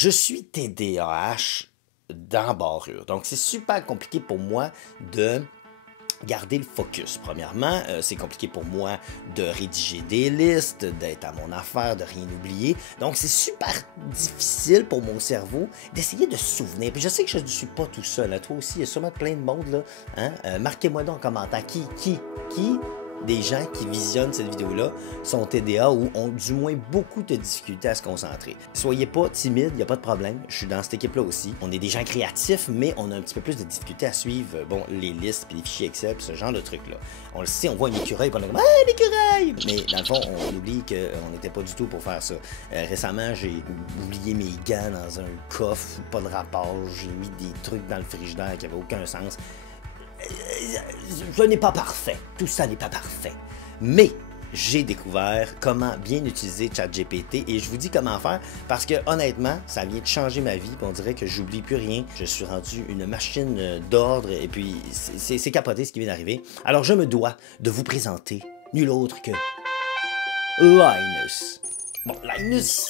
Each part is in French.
Je suis TDAH d'embarrure. Donc, c'est super compliqué pour moi de garder le focus. Premièrement, c'est compliqué pour moi de rédiger des listes, d'être à mon affaire, de rien oublier. Donc, c'est super difficile pour mon cerveau d'essayer de se souvenir. Puis je sais que je ne suis pas tout seul. Hein. Toi aussi, il y a sûrement plein de monde, là. Hein? Marquez-moi donc en commentaire qui des gens qui visionnent cette vidéo-là sont TDA ou ont du moins beaucoup de difficultés à se concentrer. Soyez pas timide, il n'y a pas de problème. Je suis dans cette équipe-là aussi. On est des gens créatifs, mais on a un petit peu plus de difficultés à suivre bon, les listes, puis les fichiers Excel, puis ce genre de trucs-là. On le sait, on voit un écureuil, puis on est comme « Ah, l'écureuil! » Mais dans le fond, on oublie qu'on n'était pas du tout pour faire ça. Récemment, j'ai oublié mes gants dans un coffre, pas de rapport, j'ai mis des trucs dans le frigidaire qui n'avaient aucun sens. Ce n'est pas parfait. Tout ça n'est pas parfait. Mais j'ai découvert comment bien utiliser ChatGPT et je vous dis comment faire parce que honnêtement, ça vient de changer ma vie. On dirait que j'oublie plus rien. Je suis rendu une machine d'ordre et puis c'est capoté ce qui vient d'arriver. Alors je me dois de vous présenter nul autre que Linus. Bon, Linus,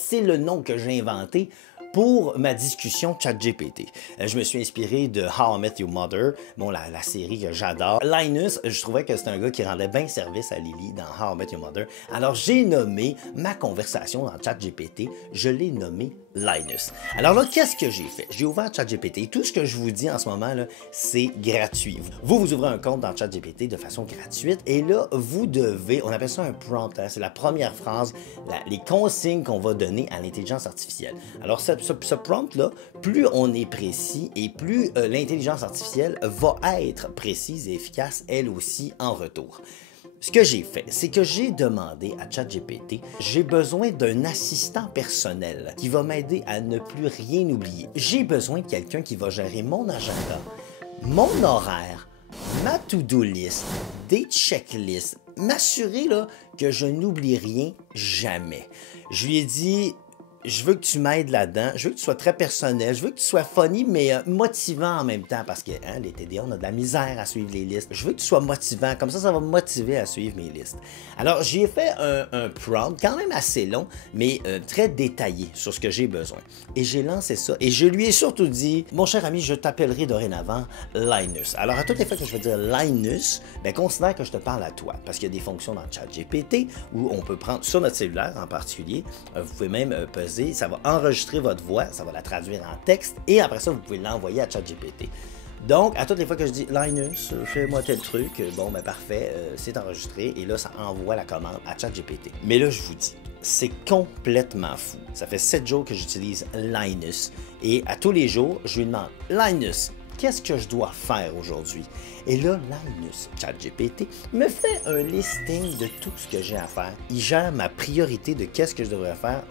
c'est le nom que j'ai inventé pour ma discussion ChatGPT. Je me suis inspiré de How I Met Your Mother, bon, la série que j'adore. Linus, je trouvais que c'était un gars qui rendait bien service à Lily dans How I Met Your Mother. Alors, j'ai nommé ma conversation dans ChatGPT, je l'ai nommé Linus. Alors là, qu'est-ce que j'ai fait? J'ai ouvert ChatGPT et tout ce que je vous dis en ce moment, c'est gratuit. Vous ouvrez un compte dans ChatGPT de façon gratuite et là, vous devez, on appelle ça un prompt, hein, c'est la première phrase, les consignes qu'on va donner à l'intelligence artificielle. Alors, ce prompt-là, plus on est précis et plus l'intelligence artificielle va être précise et efficace, elle aussi, en retour. Ce que j'ai fait, c'est que j'ai demandé à ChatGPT, j'ai besoin d'un assistant personnel qui va m'aider à ne plus rien oublier. J'ai besoin de quelqu'un qui va gérer mon agenda, mon horaire, ma to-do list, des checklists, m'assurer que je n'oublie rien jamais. Je lui ai dit, je veux que tu m'aides là-dedans, je veux que tu sois très personnel, je veux que tu sois funny, mais motivant en même temps, parce que hein, les TDA, on a de la misère à suivre les listes. Je veux que tu sois motivant, comme ça va me motiver à suivre mes listes. Alors, j'ai fait un prompt, quand même assez long, mais très détaillé sur ce que j'ai besoin. Et j'ai lancé ça, et je lui ai surtout dit, mon cher ami, je t'appellerai dorénavant Linus. Alors, à toutes les fois que je vais dire Linus, ben, considère que je te parle à toi, parce qu'il y a des fonctions dans ChatGPT où on peut prendre, sur notre cellulaire en particulier, vous pouvez même peser, ça va enregistrer votre voix, ça va la traduire en texte et après ça, vous pouvez l'envoyer à ChatGPT. Donc, à toutes les fois que je dis Linus, fais-moi tel truc, bon, ben parfait, c'est enregistré et là, ça envoie la commande à ChatGPT. Mais là, je vous dis, c'est complètement fou. Ça fait 7 jours que j'utilise Linus et à tous les jours, je lui demande Linus, qu'est-ce que je dois faire aujourd'hui? Et là, Linus, ChatGPT, me fait un listing de tout ce que j'ai à faire. Il gère ma priorité de qu'est-ce que je devrais faire.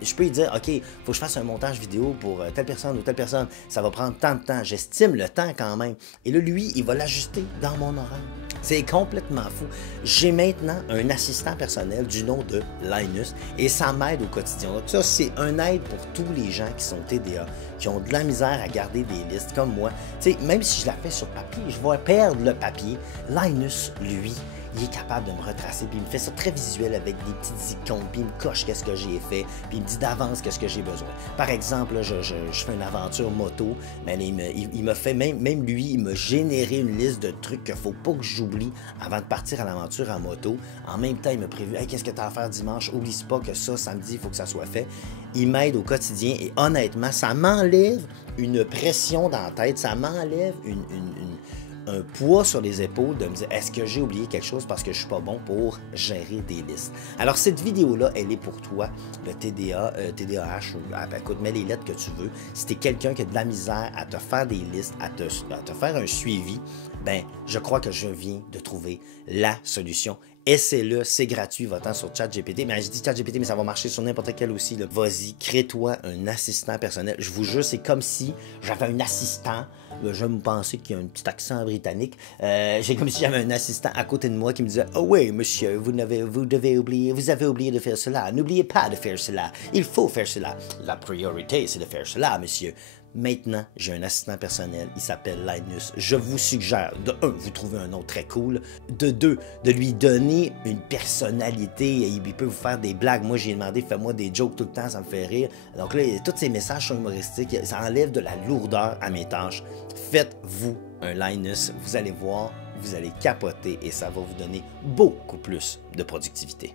Je peux lui dire, OK, il faut que je fasse un montage vidéo pour telle personne ou telle personne. Ça va prendre tant de temps. J'estime le temps quand même. Et là, lui, il va l'ajuster dans mon horaire. C'est complètement fou. J'ai maintenant un assistant personnel du nom de Linus et ça m'aide au quotidien. Donc ça, c'est un aide pour tous les gens qui sont TDA, qui ont de la misère à garder des listes comme moi. Tu sais, même si je la fais sur papier, je vais perdre le papier. Linus, lui, il est capable de me retracer, puis il me fait ça très visuel avec des petites icônes, puis il me coche qu'est-ce que j'ai fait, puis il me dit d'avance qu'est-ce que j'ai besoin. Par exemple, là, je fais une aventure moto, mais il me fait, même lui, il m'a généré une liste de trucs qu'il ne faut pas que j'oublie avant de partir à l'aventure en moto. En même temps, il m'a prévu, hey, qu'est-ce que tu as à faire dimanche, oublie pas que ça, samedi, il faut que ça soit fait. Il m'aide au quotidien et honnêtement, ça m'enlève une pression dans la tête, ça m'enlève un poids sur les épaules de me dire est-ce que j'ai oublié quelque chose parce que je suis pas bon pour gérer des listes. Alors cette vidéo-là, elle est pour toi, le TDA, TDAH, écoute, mets les lettres que tu veux. Si tu es quelqu'un qui a de la misère à te faire des listes, à te faire un suivi, ben je crois que je viens de trouver la solution. Essaie-le, c'est gratuit, va-t'en sur ChatGPT. Mais je dis ChatGPT, mais ça va marcher sur n'importe quel aussi. Vas-y, crée-toi un assistant personnel. Je vous jure, c'est comme si j'avais un assistant. Je me pensais qu'il y a un petit accent britannique. C'est comme si j'avais un assistant à côté de moi qui me disait « Oh oui, monsieur, vous avez oublié de faire cela. N'oubliez pas de faire cela. Il faut faire cela. La priorité, c'est de faire cela, monsieur. » Maintenant, j'ai un assistant personnel, il s'appelle Linus. Je vous suggère, de un, vous trouvez un nom très cool, de deux, de lui donner une personnalité, il peut vous faire des blagues. Moi, j'ai demandé, fais-moi des jokes tout le temps, ça me fait rire. Donc là, tous ces messages sont humoristiques, ça enlève de la lourdeur à mes tâches. Faites-vous un Linus, vous allez voir, vous allez capoter et ça va vous donner beaucoup plus de productivité.